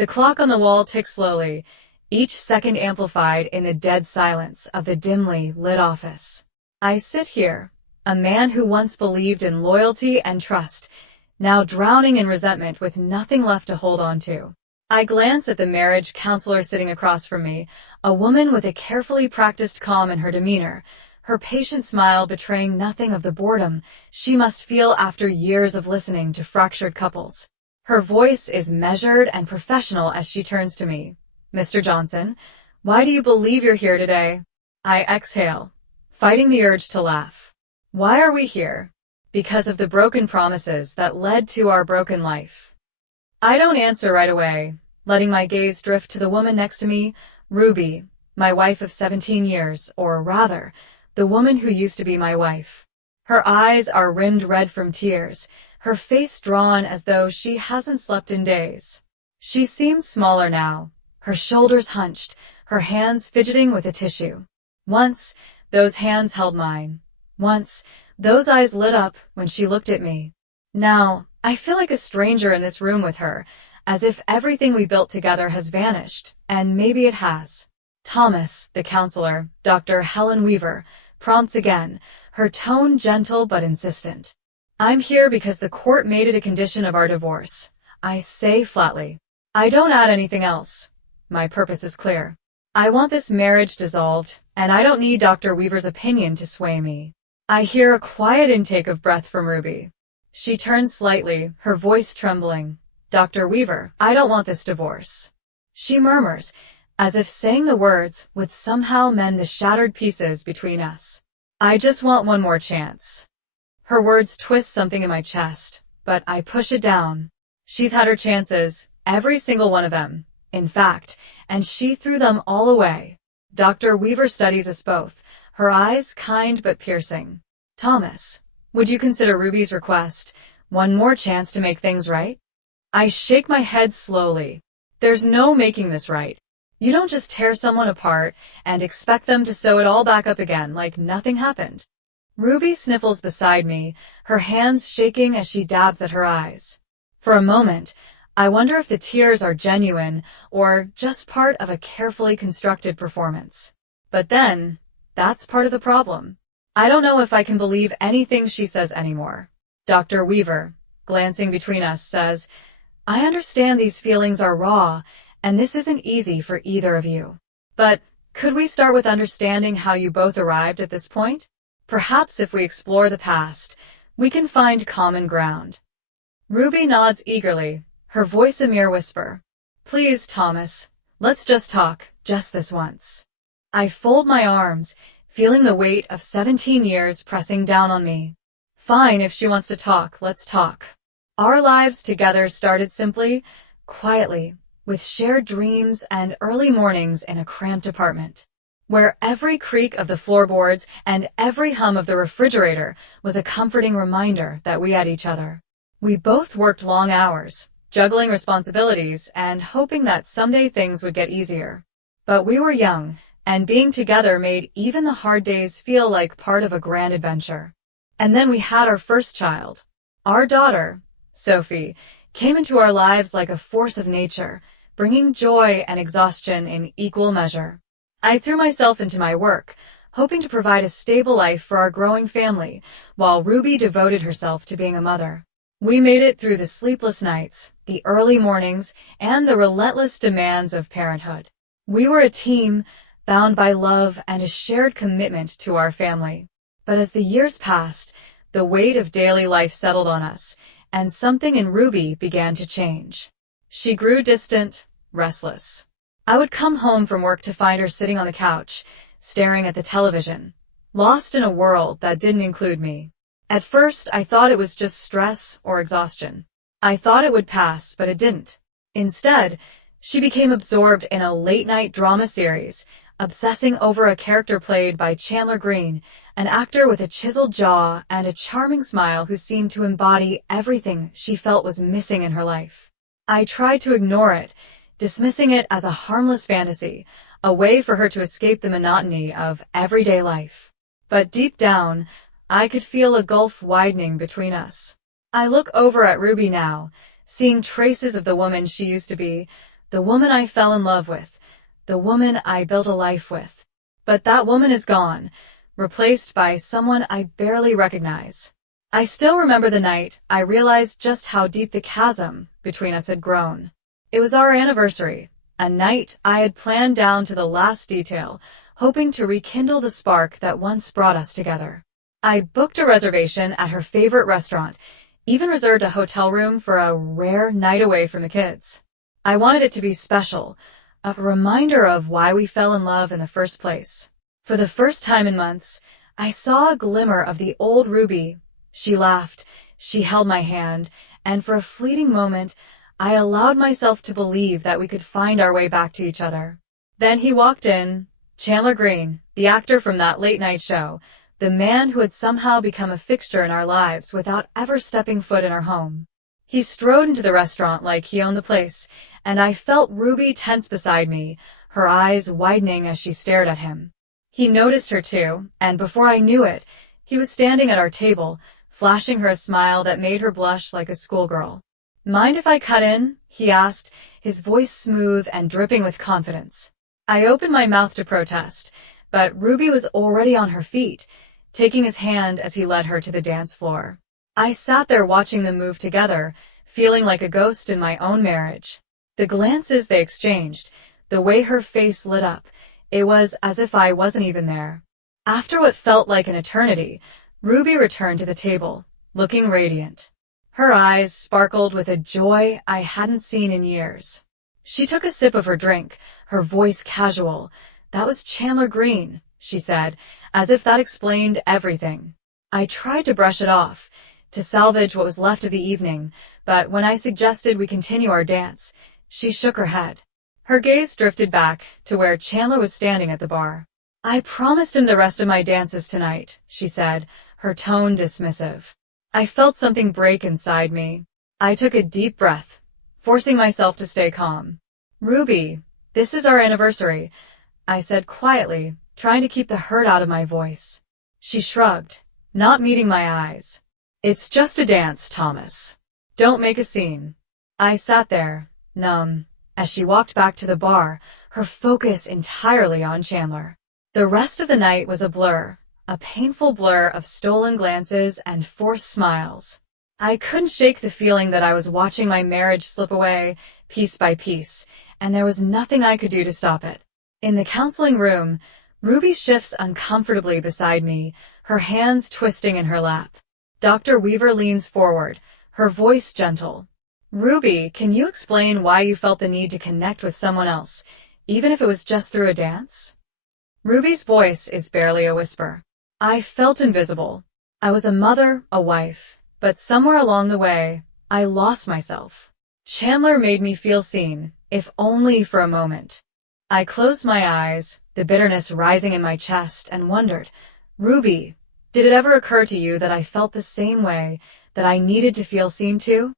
The clock on the wall ticks slowly, each second amplified in the dead silence of the dimly lit office. I sit here, a man who once believed in loyalty and trust, now drowning in resentment with nothing left to hold on to. I glance at the marriage counselor sitting across from me, a woman with a carefully practiced calm in her demeanor, her patient smile betraying nothing of the boredom she must feel after years of listening to fractured couples. Her voice is measured and professional as she turns to me. Mr. Johnson, why do you believe you're here today? I exhale, fighting the urge to laugh. Why are we here? Because of the broken promises that led to our broken life. I don't answer right away, letting my gaze drift to the woman next to me, Ruby, my wife of 17 years, or rather, the woman who used to be my wife. Her eyes are rimmed red from tears, her face drawn as though she hasn't slept in days. She seems smaller now, her shoulders hunched, her hands fidgeting with a tissue. Once, those hands held mine. Once, those eyes lit up when she looked at me. Now, I feel like a stranger in this room with her, as if everything we built together has vanished, and maybe it has. Thomas, the counselor, Dr. Helen Weaver, prompts again, her tone gentle but insistent. I'm here because the court made it a condition of our divorce. I say flatly. I don't add anything else. My purpose is clear. I want this marriage dissolved, and I don't need Dr. Weaver's opinion to sway me. I hear a quiet intake of breath from Ruby. She turns slightly, her voice trembling. Dr. Weaver, I don't want this divorce. She murmurs, as if saying the words would somehow mend the shattered pieces between us. I just want one more chance. Her words twist something in my chest, but I push it down. She's had her chances, every single one of them, in fact, and she threw them all away. Dr. Weaver studies us both, her eyes kind but piercing. Thomas, would you consider Ruby's request, one more chance to make things right? I shake my head slowly. There's no making this right. You don't just tear someone apart and expect them to sew it all back up again like nothing happened. Ruby sniffles beside me, her hands shaking as she dabs at her eyes. For a moment, I wonder if the tears are genuine or just part of a carefully constructed performance. But then, that's part of the problem. I don't know if I can believe anything she says anymore. Dr. Weaver, glancing between us, says, I understand these feelings are raw, and this isn't easy for either of you. But could we start with understanding how you both arrived at this point? Perhaps if we explore the past, we can find common ground. Ruby nods eagerly, her voice a mere whisper. Please, Thomas, let's just talk, just this once. I fold my arms, feeling the weight of 17 years pressing down on me. Fine, if she wants to talk, let's talk. Our lives together started simply, quietly, with shared dreams and early mornings in a cramped apartment, where every creak of the floorboards and every hum of the refrigerator was a comforting reminder that we had each other. We both worked long hours, juggling responsibilities and hoping that someday things would get easier. But we were young, and being together made even the hard days feel like part of a grand adventure. And then we had our first child. Our daughter, Sophie, came into our lives like a force of nature, bringing joy and exhaustion in equal measure. I threw myself into my work, hoping to provide a stable life for our growing family, while Ruby devoted herself to being a mother. We made it through the sleepless nights, the early mornings, and the relentless demands of parenthood. We were a team, bound by love and a shared commitment to our family. But as the years passed, the weight of daily life settled on us, and something in Ruby began to change. She grew distant, restless. I would come home from work to find her sitting on the couch, staring at the television, lost in a world that didn't include me. At first, I thought it was just stress or exhaustion. I thought it would pass, but it didn't. Instead, she became absorbed in a late-night drama series, obsessing over a character played by Chandler Green, an actor with a chiseled jaw and a charming smile who seemed to embody everything she felt was missing in her life. I tried to ignore it, dismissing it as a harmless fantasy, a way for her to escape the monotony of everyday life. But deep down, I could feel a gulf widening between us. I look over at Ruby now, seeing traces of the woman she used to be, the woman I fell in love with, the woman I built a life with. But that woman is gone, replaced by someone I barely recognize. I still remember the night I realized just how deep the chasm between us had grown. It was our anniversary, a night I had planned down to the last detail, hoping to rekindle the spark that once brought us together. I booked a reservation at her favorite restaurant, even reserved a hotel room for a rare night away from the kids. I wanted it to be special, a reminder of why we fell in love in the first place. For the first time in months, I saw a glimmer of the old Ruby. She laughed, she held my hand, and for a fleeting moment, I allowed myself to believe that we could find our way back to each other. Then he walked in, Chandler Green, the actor from that late-night show, the man who had somehow become a fixture in our lives without ever stepping foot in our home. He strode into the restaurant like he owned the place, and I felt Ruby tense beside me, her eyes widening as she stared at him. He noticed her too, and before I knew it, he was standing at our table, flashing her a smile that made her blush like a schoolgirl. "Mind if I cut in?" he asked, his voice smooth and dripping with confidence. I opened my mouth to protest, but Ruby was already on her feet, taking his hand as he led her to the dance floor. I sat there watching them move together, feeling like a ghost in my own marriage. The glances they exchanged, the way her face lit up, it was as if I wasn't even there. After what felt like an eternity, Ruby returned to the table, looking radiant. Her eyes sparkled with a joy I hadn't seen in years. She took a sip of her drink, her voice casual. "That was Chandler Green," she said, as if that explained everything. I tried to brush it off, to salvage what was left of the evening, but when I suggested we continue our dance, she shook her head. Her gaze drifted back to where Chandler was standing at the bar. "I promised him the rest of my dances tonight," she said, her tone dismissive. I felt something break inside me. I took a deep breath, forcing myself to stay calm. "Ruby, this is our anniversary," I said quietly, trying to keep the hurt out of my voice. She shrugged, not meeting my eyes. "It's just a dance, Thomas. Don't make a scene." I sat there, numb, as she walked back to the bar, her focus entirely on Chandler. The rest of the night was a blur, a painful blur of stolen glances and forced smiles. I couldn't shake the feeling that I was watching my marriage slip away, piece by piece, and there was nothing I could do to stop it. In the counseling room, Ruby shifts uncomfortably beside me, her hands twisting in her lap. Dr. Weaver leans forward, her voice gentle. "Ruby, can you explain why you felt the need to connect with someone else, even if it was just through a dance?" Ruby's voice is barely a whisper. I felt invisible. I was a mother, a wife, but somewhere along the way, I lost myself. Chandler made me feel seen, if only for a moment. I closed my eyes, the bitterness rising in my chest, and wondered, "Ruby, did it ever occur to you that I felt the same way, that I needed to feel seen too?"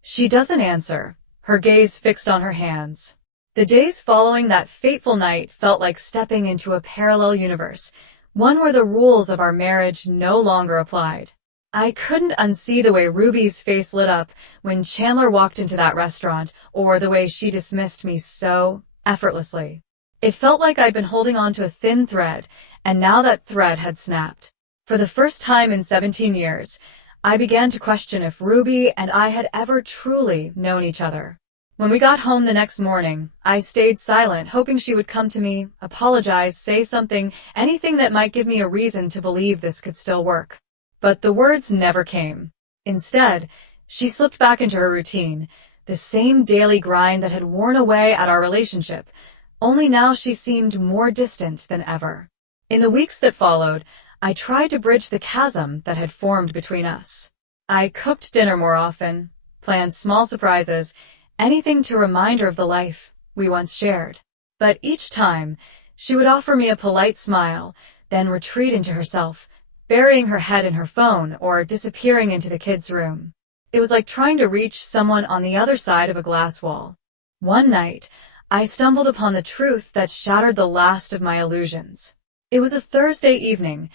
She doesn't answer, her gaze fixed on her hands. The days following that fateful night felt like stepping into a parallel universe, one where the rules of our marriage no longer applied. I couldn't unsee the way Ruby's face lit up when Chandler walked into that restaurant, or the way she dismissed me so effortlessly. It felt like I'd been holding on to a thin thread, and now that thread had snapped. For the first time in 17 years, I began to question if Ruby and I had ever truly known each other. When we got home the next morning, I stayed silent, hoping she would come to me, apologize, say something, anything that might give me a reason to believe this could still work. But the words never came. Instead, she slipped back into her routine, the same daily grind that had worn away at our relationship, only now she seemed more distant than ever. In the weeks that followed, I tried to bridge the chasm that had formed between us. I cooked dinner more often, planned small surprises, anything to remind her of the life we once shared. But each time, she would offer me a polite smile, then retreat into herself, burying her head in her phone or disappearing into the kids' room. It was like trying to reach someone on the other side of a glass wall. One night, I stumbled upon the truth that shattered the last of my illusions. It was a Thursday evening.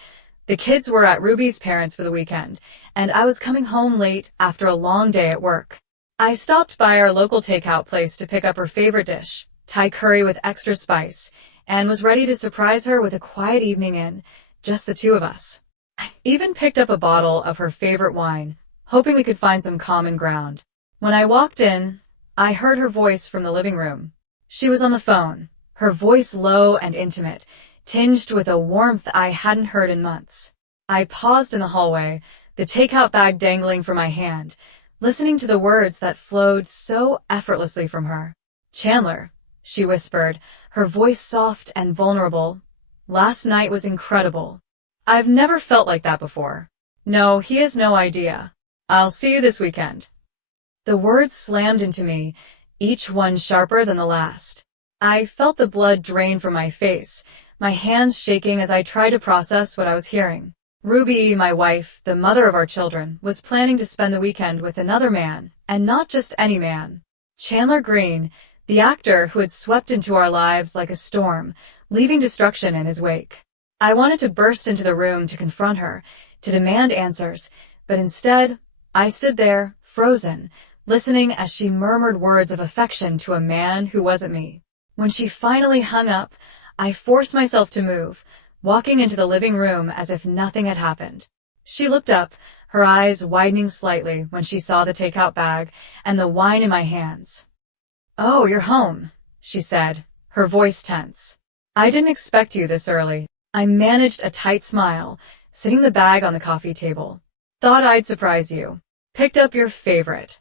The kids were at Ruby's parents' for the weekend, and I was coming home late after a long day at work. I stopped by our local takeout place to pick up her favorite dish, Thai curry with extra spice, and was ready to surprise her with a quiet evening in, just the two of us. I even picked up a bottle of her favorite wine, hoping we could find some common ground. When I walked in, I heard her voice from the living room. She was on the phone, her voice low and intimate, tinged with a warmth I hadn't heard in months. I paused in the hallway, the takeout bag dangling from my hand, listening to the words that flowed so effortlessly from her. "Chandler," she whispered, her voice soft and vulnerable. "Last night was incredible. I've never felt like that before. No, he has no idea. I'll see you this weekend." The words slammed into me, each one sharper than the last. I felt the blood drain from my face, my hands shaking as I tried to process what I was hearing. Ruby, my wife, the mother of our children, was planning to spend the weekend with another man, and not just any man. Chandler Green, the actor who had swept into our lives like a storm, leaving destruction in his wake. I wanted to burst into the room to confront her, to demand answers, but instead, I stood there, frozen, listening as she murmured words of affection to a man who wasn't me. When she finally hung up, I forced myself to move, walking into the living room as if nothing had happened. She looked up, her eyes widening slightly when she saw the takeout bag and the wine in my hands. "Oh, you're home," she said, her voice tense. "I didn't expect you this early." I managed a tight smile, sitting the bag on the coffee table. "Thought I'd surprise you. Picked up your favorite."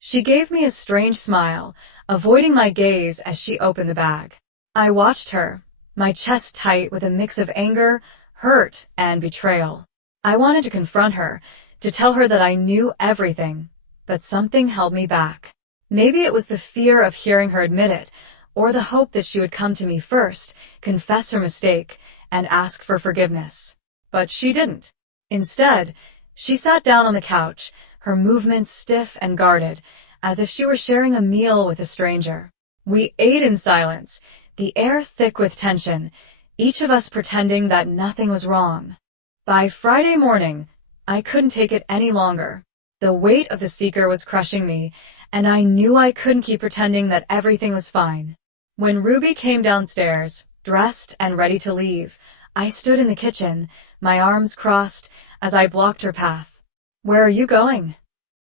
She gave me a strange smile, avoiding my gaze as she opened the bag. I watched her, my chest tight with a mix of anger, hurt, and betrayal. I wanted to confront her, to tell her that I knew everything, but something held me back. Maybe it was the fear of hearing her admit it, or the hope that she would come to me first, confess her mistake, and ask for forgiveness. But she didn't. Instead, she sat down on the couch, her movements stiff and guarded, as if she were sharing a meal with a stranger. We ate in silence, the air thick with tension, each of us pretending that nothing was wrong. By Friday morning, I couldn't take it any longer. The weight of the seeker was crushing me, and I knew I couldn't keep pretending that everything was fine. When Ruby came downstairs, dressed and ready to leave, I stood in the kitchen, my arms crossed, as I blocked her path. "Where are you going?"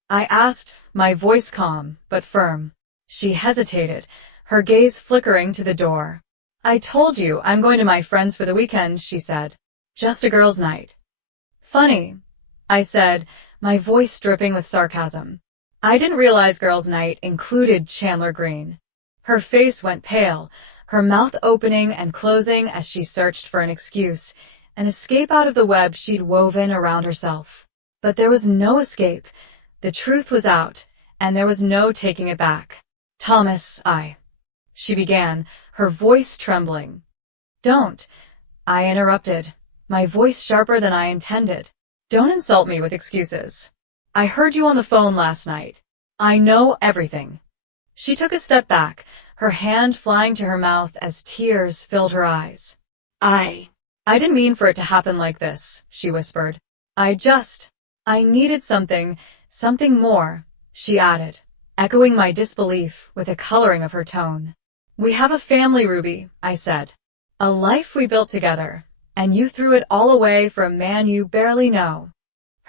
I asked, my voice calm but firm. She hesitated, her gaze flickering to the door. "I told you I'm going to my friends for the weekend," she said. "Just a girls' night." "Funny," I said, my voice dripping with sarcasm. I didn't realize girls' night included Chandler Green. Her face went pale, her mouth opening and closing as she searched for an excuse, an escape out of the web she'd woven around herself. But there was no escape. The truth was out, and there was no taking it back. "Thomas, she began, her voice trembling. "Don't," I interrupted, my voice sharper than I intended. "Don't insult me with excuses. I heard you on the phone last night. I know everything." She took a step back, her hand flying to her mouth as tears filled her eyes. I didn't mean for it to happen like this," she whispered. I needed something more," she added, echoing my disbelief with a coloring of her tone. "We have a family, Ruby," I said. "A life we built together, and you threw it all away for a man you barely know."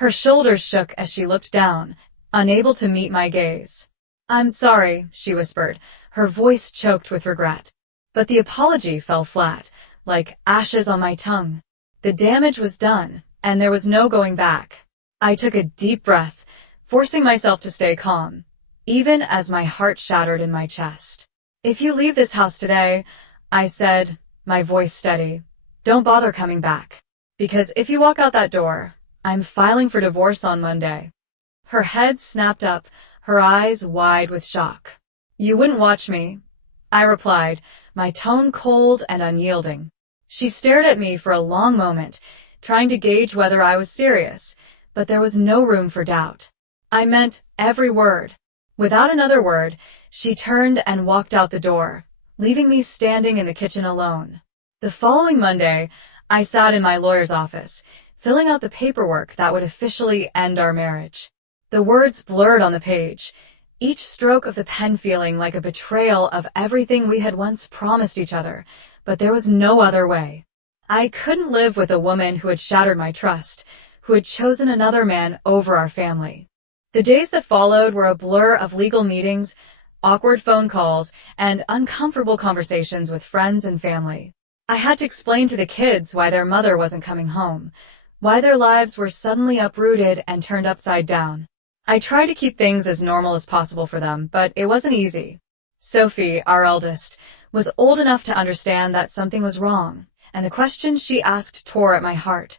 Her shoulders shook as she looked down, unable to meet my gaze. "I'm sorry," she whispered, her voice choked with regret. But the apology fell flat, like ashes on my tongue. The damage was done, and there was no going back. I took a deep breath, forcing myself to stay calm, even as my heart shattered in my chest. "If you leave this house today," I said, my voice steady, "don't bother coming back. Because if you walk out that door, I'm filing for divorce on Monday." Her head snapped up, her eyes wide with shock. "You wouldn't watch me," I replied, my tone cold and unyielding. She stared at me for a long moment, trying to gauge whether I was serious, but there was no room for doubt. I meant every word. Without another word, she turned and walked out the door, leaving me standing in the kitchen alone. The following Monday, I sat in my lawyer's office, filling out the paperwork that would officially end our marriage. The words blurred on the page, each stroke of the pen feeling like a betrayal of everything we had once promised each other, but there was no other way. I couldn't live with a woman who had shattered my trust, who had chosen another man over our family. The days that followed were a blur of legal meetings, awkward phone calls, and uncomfortable conversations with friends and family. I had to explain to the kids why their mother wasn't coming home, why their lives were suddenly uprooted and turned upside down. I tried to keep things as normal as possible for them, but it wasn't easy. Sophie, our eldest, was old enough to understand that something was wrong, and the question she asked tore at my heart.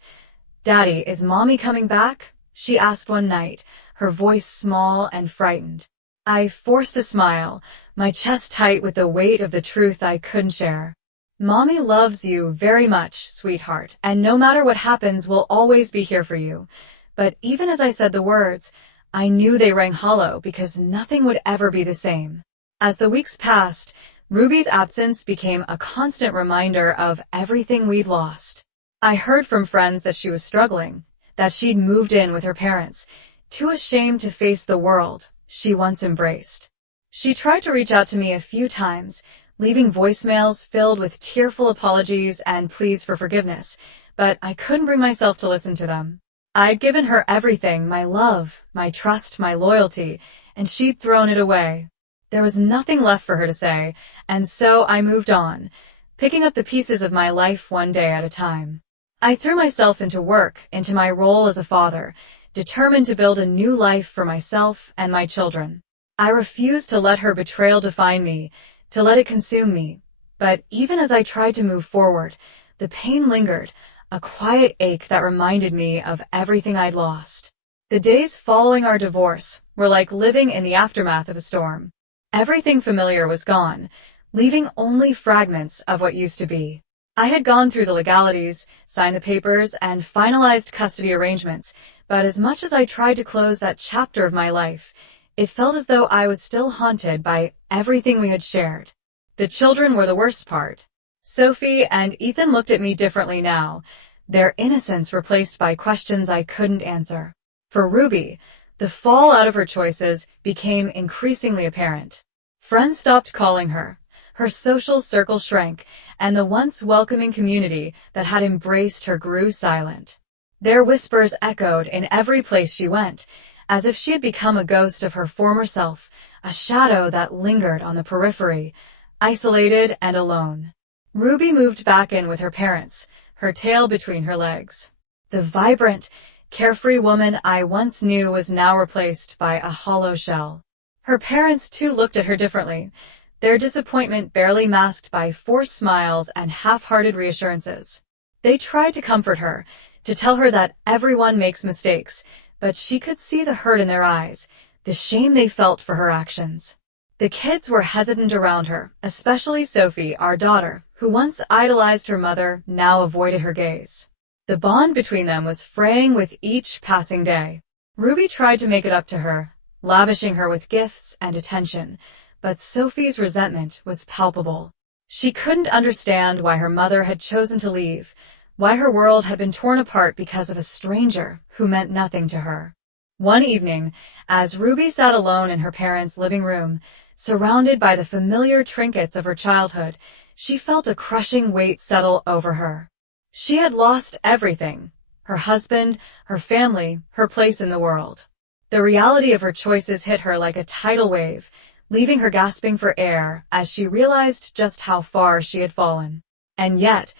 "Daddy, is Mommy coming back?" she asked one night, her voice small and frightened. I forced a smile, my chest tight with the weight of the truth I couldn't share. "Mommy loves you very much, sweetheart, and no matter what happens, we'll always be here for you." But even as I said the words, I knew they rang hollow because nothing would ever be the same. As the weeks passed, Ruby's absence became a constant reminder of everything we'd lost. I heard from friends that she was struggling, that she'd moved in with her parents, too ashamed to face the world she once embraced. She tried to reach out to me a few times, leaving voicemails filled with tearful apologies and pleas for forgiveness, but I couldn't bring myself to listen to them. I'd given her everything, my love, my trust, my loyalty, and she'd thrown it away. There was nothing left for her to say, and so I moved on, picking up the pieces of my life one day at a time. I threw myself into work, into my role as a father, determined to build a new life for myself and my children. I refused to let her betrayal define me, to let it consume me. But even as I tried to move forward, the pain lingered, a quiet ache that reminded me of everything I'd lost. The days following our divorce were like living in the aftermath of a storm. Everything familiar was gone, leaving only fragments of what used to be. I had gone through the legalities, signed the papers, and finalized custody arrangements, but as much as I tried to close that chapter of my life, it felt as though I was still haunted by everything we had shared. The children were the worst part. Sophie and Ethan looked at me differently now, their innocence replaced by questions I couldn't answer. For Ruby, the fall out of her choices became increasingly apparent. Friends stopped calling her. Her social circle shrank, and the once welcoming community that had embraced her grew silent. Their whispers echoed in every place she went, as if she had become a ghost of her former self, a shadow that lingered on the periphery, isolated and alone. Ruby moved back in with her parents, her tail between her legs. The vibrant, carefree woman I once knew was now replaced by a hollow shell. Her parents too looked at her differently, their disappointment barely masked by forced smiles and half-hearted reassurances. They tried to comfort her, to tell her that everyone makes mistakes, but she could see the hurt in their eyes, the shame they felt for her actions. The kids were hesitant around her, especially Sophie, our daughter, who once idolized her mother, now avoided her gaze. The bond between them was fraying with each passing day. Ruby tried to make it up to her, lavishing her with gifts and attention, but Sophie's resentment was palpable. She couldn't understand why her mother had chosen to leave, why her world had been torn apart because of a stranger who meant nothing to her. One evening, as Ruby sat alone in her parents' living room, surrounded by the familiar trinkets of her childhood, she felt a crushing weight settle over her. She had lost everything: her husband, her family, her place in the world. The reality of her choices hit her like a tidal wave, leaving her gasping for air as she realized just how far she had fallen. And yet,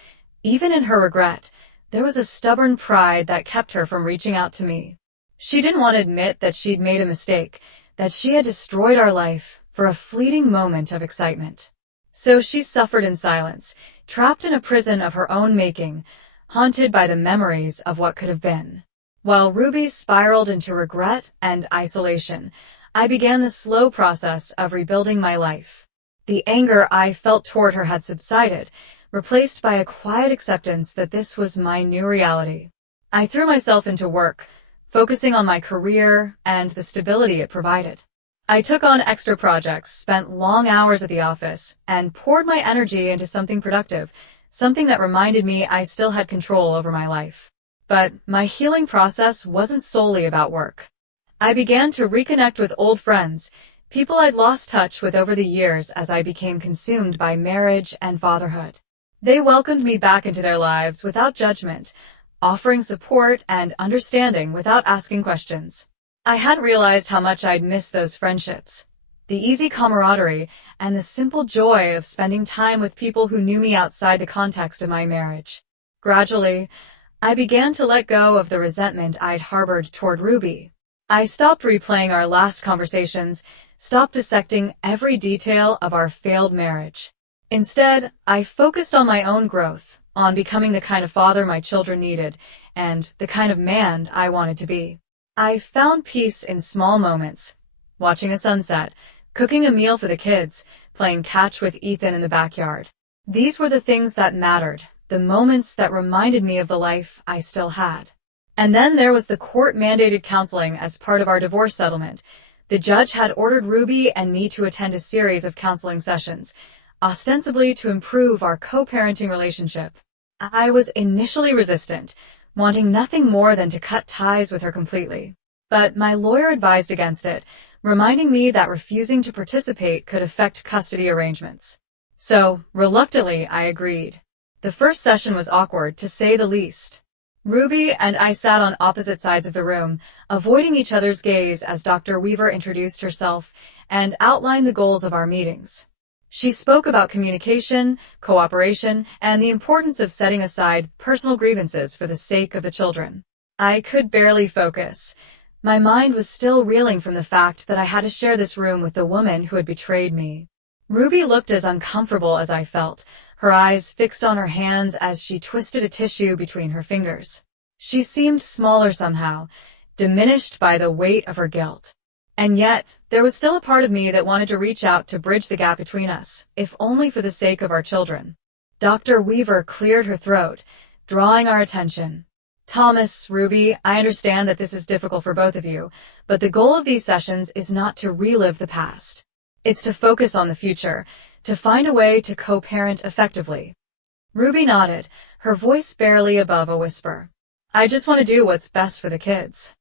even in her regret, there was a stubborn pride that kept her from reaching out to me. She didn't want to admit that she'd made a mistake, that she had destroyed our life for a fleeting moment of excitement. So she suffered in silence, trapped in a prison of her own making, haunted by the memories of what could have been. While Ruby spiraled into regret and isolation, I began the slow process of rebuilding my life. The anger I felt toward her had subsided, replaced by a quiet acceptance that this was my new reality. I threw myself into work, focusing on my career and the stability it provided. I took on extra projects, spent long hours at the office, and poured my energy into something productive, something that reminded me I still had control over my life. But my healing process wasn't solely about work. I began to reconnect with old friends, people I'd lost touch with over the years as I became consumed by marriage and fatherhood. They welcomed me back into their lives without judgment, offering support and understanding without asking questions. I hadn't realized how much I'd missed those friendships, the easy camaraderie, and the simple joy of spending time with people who knew me outside the context of my marriage. Gradually, I began to let go of the resentment I'd harbored toward Ruby. I stopped replaying our last conversations, stopped dissecting every detail of our failed marriage. Instead, I focused on my own growth, on becoming the kind of father my children needed, and the kind of man I wanted to be. I found peace in small moments, watching a sunset, cooking a meal for the kids, playing catch with Ethan in the backyard. These were the things that mattered, the moments that reminded me of the life I still had. And then there was the court-mandated counseling as part of our divorce settlement. The judge had ordered Ruby and me to attend a series of counseling sessions, ostensibly to improve our co-parenting relationship. I was initially resistant, wanting nothing more than to cut ties with her completely. But my lawyer advised against it, reminding me that refusing to participate could affect custody arrangements. So, reluctantly, I agreed. The first session was awkward, to say the least. Ruby and I sat on opposite sides of the room, avoiding each other's gaze as Dr. Weaver introduced herself and outlined the goals of our meetings. She spoke about communication, cooperation, and the importance of setting aside personal grievances for the sake of the children. I could barely focus. My mind was still reeling from the fact that I had to share this room with the woman who had betrayed me. Ruby looked as uncomfortable as I felt, her eyes fixed on her hands as she twisted a tissue between her fingers. She seemed smaller somehow, diminished by the weight of her guilt. And yet, there was still a part of me that wanted to reach out to bridge the gap between us, if only for the sake of our children. Dr. Weaver cleared her throat, drawing our attention. Thomas, Ruby, I understand that this is difficult for both of you, but the goal of these sessions is not to relive the past. It's to focus on the future, to find a way to co-parent effectively. Ruby nodded, her voice barely above a whisper. I just want to do what's best for the kids.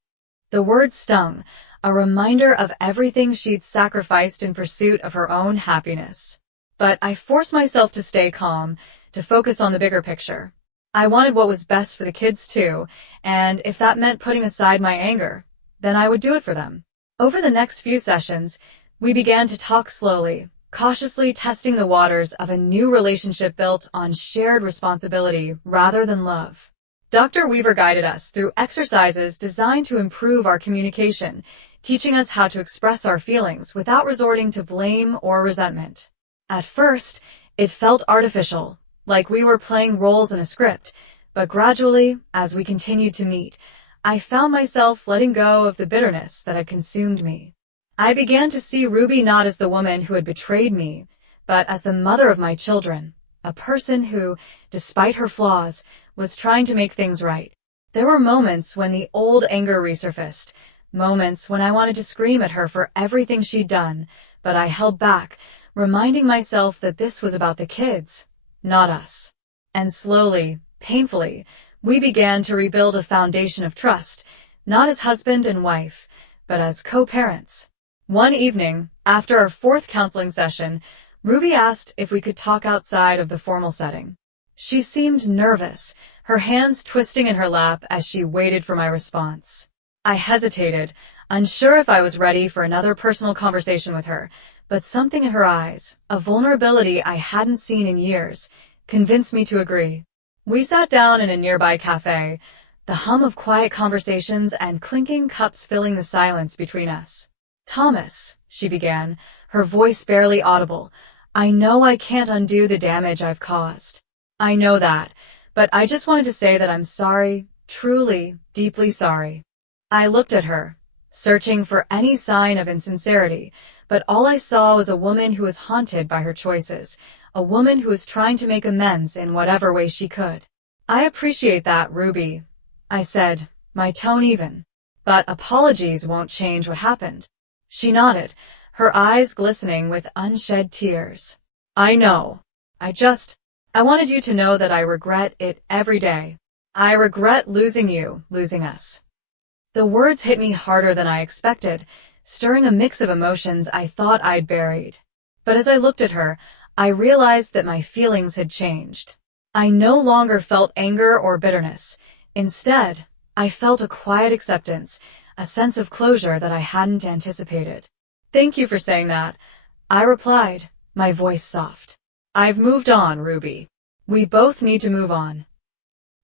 The words stung, a reminder of everything she'd sacrificed in pursuit of her own happiness. But I forced myself to stay calm, to focus on the bigger picture. I wanted what was best for the kids too, and if that meant putting aside my anger, then I would do it for them. Over the next few sessions, we began to talk slowly, cautiously testing the waters of a new relationship built on shared responsibility rather than love. Dr. Weaver guided us through exercises designed to improve our communication, teaching us how to express our feelings without resorting to blame or resentment. At first, it felt artificial, like we were playing roles in a script, but gradually, as we continued to meet, I found myself letting go of the bitterness that had consumed me. I began to see Ruby not as the woman who had betrayed me, but as the mother of my children, a person who, despite her flaws, was trying to make things right. There were moments when the old anger resurfaced, moments when I wanted to scream at her for everything she'd done, but I held back, reminding myself that this was about the kids, not us. And slowly, painfully, we began to rebuild a foundation of trust, not as husband and wife, but as co-parents. One evening, after our fourth counseling session, Ruby asked if we could talk outside of the formal setting. She seemed nervous, her hands twisting in her lap as she waited for my response. I hesitated, unsure if I was ready for another personal conversation with her, but something in her eyes, a vulnerability I hadn't seen in years, convinced me to agree. We sat down in a nearby cafe, the hum of quiet conversations and clinking cups filling the silence between us. Thomas, she began, her voice barely audible, I know I can't undo the damage I've caused. I know that, but I just wanted to say that I'm sorry, truly, deeply sorry. I looked at her, searching for any sign of insincerity, but all I saw was a woman who was haunted by her choices, a woman who was trying to make amends in whatever way she could. I appreciate that, Ruby, I said, my tone even. But apologies won't change what happened. She nodded, her eyes glistening with unshed tears. I know. I wanted you to know that I regret it every day. I regret losing you, losing us. The words hit me harder than I expected, stirring a mix of emotions I thought I'd buried. But as I looked at her, I realized that my feelings had changed. I no longer felt anger or bitterness. Instead, I felt a quiet acceptance, a sense of closure that I hadn't anticipated. "Thank you for saying that," I replied, my voice soft. "I've moved on, Ruby. We both need to move on."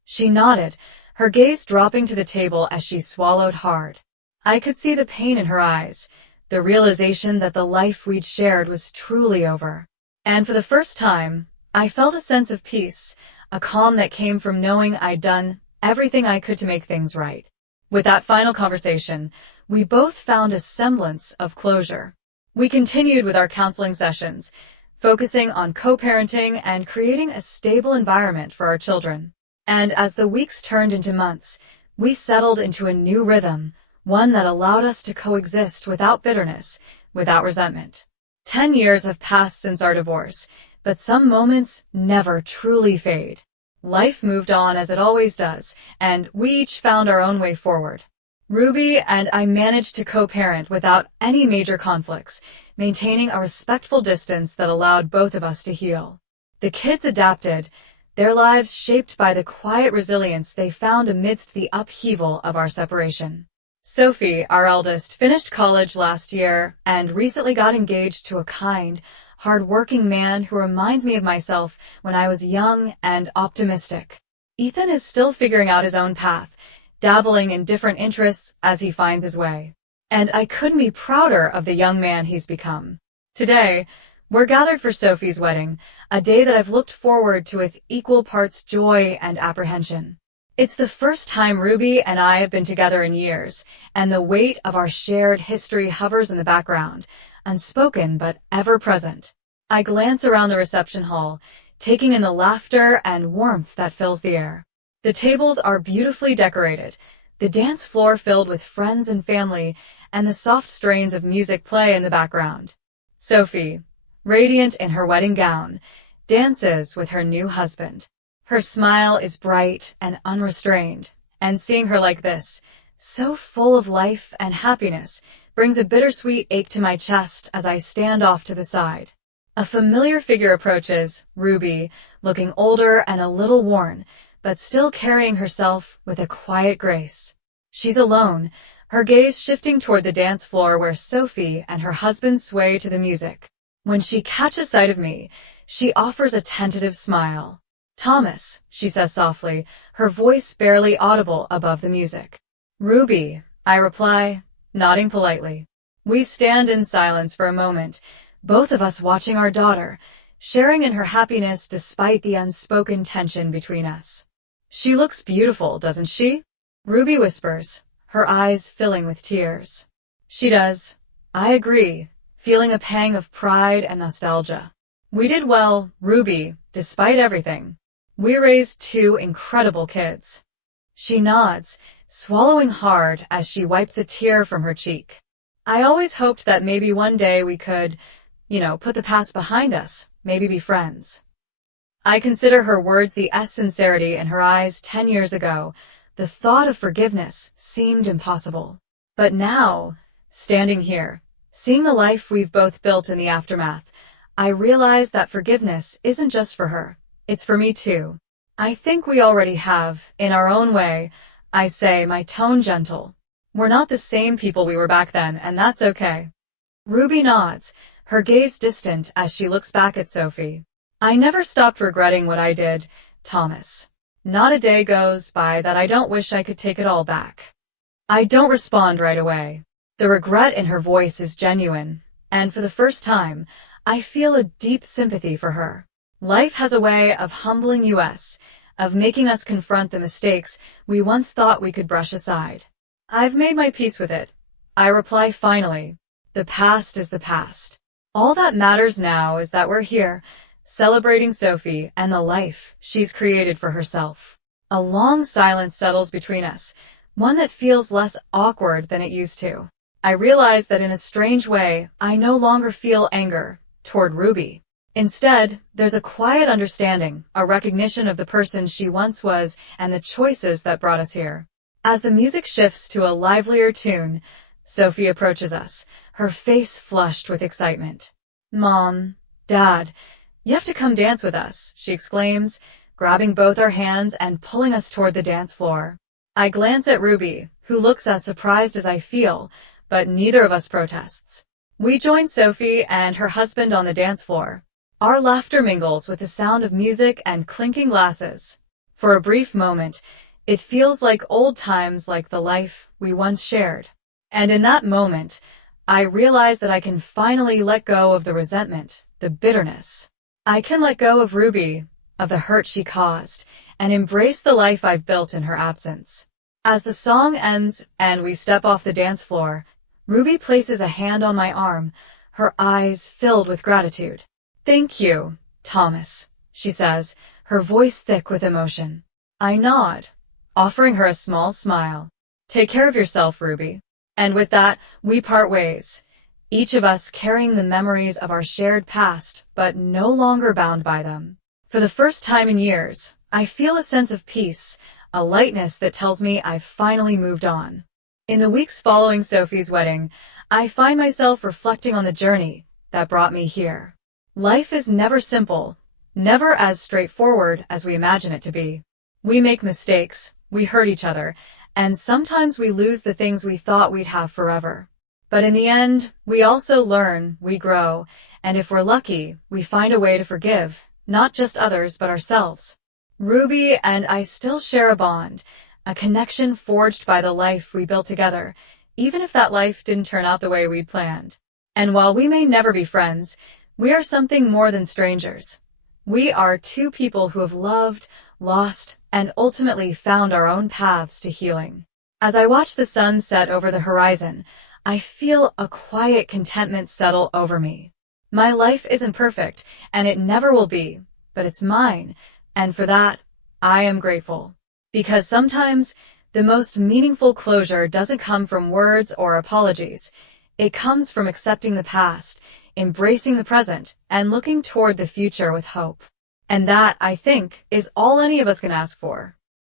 She nodded, her gaze dropping to the table as she swallowed hard. I could see the pain in her eyes, the realization that the life we'd shared was truly over. And for the first time, I felt a sense of peace, a calm that came from knowing I'd done everything I could to make things right. With that final conversation, we both found a semblance of closure. We continued with our counseling sessions, focusing on co-parenting and creating a stable environment for our children. And as the weeks turned into months, we settled into a new rhythm, one that allowed us to coexist without bitterness, without resentment. 10 years have passed since our divorce, but some moments never truly fade. Life moved on as it always does, and we each found our own way forward. Ruby and I managed to co-parent without any major conflicts, maintaining a respectful distance that allowed both of us to heal. The kids adapted, their lives shaped by the quiet resilience they found amidst the upheaval of our separation. Sophie, our eldest, finished college last year and recently got engaged to a kind, hard-working man who reminds me of myself when I was young and optimistic. Ethan is still figuring out his own path, dabbling in different interests as he finds his way. And I couldn't be prouder of the young man he's become. Today, we're gathered for Sophie's wedding, a day that I've looked forward to with equal parts joy and apprehension. It's the first time Ruby and I have been together in years, and the weight of our shared history hovers in the background, unspoken but ever present. I glance around the reception hall, taking in the laughter and warmth that fills the air. The tables are beautifully decorated, the dance floor filled with friends and family, and the soft strains of music play in the background. Sophie, radiant in her wedding gown, dances with her new husband. Her smile is bright and unrestrained, and seeing her like this, so full of life and happiness, brings a bittersweet ache to my chest as I stand off to the side. A familiar figure approaches, Ruby, looking older and a little worn, but still carrying herself with a quiet grace. She's alone, her gaze shifting toward the dance floor where Sophie and her husband sway to the music. When she catches sight of me, she offers a tentative smile. "Thomas," she says softly, her voice barely audible above the music. "Ruby," I reply, nodding politely. We stand in silence for a moment, both of us watching our daughter, sharing in her happiness despite the unspoken tension between us. "She looks beautiful, doesn't she?" Ruby whispers, her eyes filling with tears. "She does," I agree, feeling a pang of pride and nostalgia. "We did well, Ruby, despite everything. We raised 2 incredible kids." She nods, swallowing hard as she wipes a tear from her cheek. "I always hoped that maybe one day we could, put the past behind us, maybe be friends." I consider her words the sincerity in her eyes 10 years ago. The thought of forgiveness seemed impossible. But now, standing here, seeing the life we've both built in the aftermath, I realize that forgiveness isn't just for her. It's for me too. "I think we already have, in our own way," I say, my tone gentle. "We're not the same people we were back then, and that's okay." Ruby nods, her gaze distant as she looks back at Sophie. "I never stopped regretting what I did, Thomas. Not a day goes by that I don't wish I could take it all back." I don't respond right away. The regret in her voice is genuine, and for the first time, I feel a deep sympathy for her. Life has a way of humbling us, of making us confront the mistakes we once thought we could brush aside. "I've made my peace with it," I reply finally. The past is the past. All that matters now is that we're here, celebrating Sophie and the life she's created for herself. A long silence settles between us, one that feels less awkward than it used to. I realize that in a strange way, I no longer feel anger toward Ruby. Instead, there's a quiet understanding, a recognition of the person she once was and the choices that brought us here. As the music shifts to a livelier tune, Sophie approaches us, her face flushed with excitement. "Mom, Dad, you have to come dance with us," she exclaims, grabbing both our hands and pulling us toward the dance floor. I glance at Ruby, who looks as surprised as I feel, but neither of us protests. We join Sophie and her husband on the dance floor. Our laughter mingles with the sound of music and clinking glasses. For a brief moment, it feels like old times, like the life we once shared. And in that moment, I realize that I can finally let go of the resentment, the bitterness. I can let go of Ruby, of the hurt she caused, and embrace the life I've built in her absence. As the song ends and we step off the dance floor, Ruby places a hand on my arm, her eyes filled with gratitude. "Thank you, Thomas," she says, her voice thick with emotion. I nod, offering her a small smile. "Take care of yourself, Ruby." And with that, we part ways, each of us carrying the memories of our shared past, but no longer bound by them. For the first time in years, I feel a sense of peace, a lightness that tells me I've finally moved on. In the weeks following Sophie's wedding, I find myself reflecting on the journey that brought me here. Life is never simple, never as straightforward as we imagine it to be. We make mistakes, we hurt each other, and sometimes we lose the things we thought we'd have forever. But in the end, we also learn, we grow, and if we're lucky, we find a way to forgive, not just others but ourselves. Ruby and I still share a bond, a connection forged by the life we built together, even if that life didn't turn out the way we'd planned. And while we may never be friends, we are something more than strangers. We are two people who have loved, lost, and ultimately found our own paths to healing. As I watch the sun set over the horizon, I feel a quiet contentment settle over me. My life isn't perfect, and it never will be, but it's mine, and for that, I am grateful. Because sometimes, the most meaningful closure doesn't come from words or apologies. It comes from accepting the past, embracing the present, and looking toward the future with hope. And that, I think, is all any of us can ask for.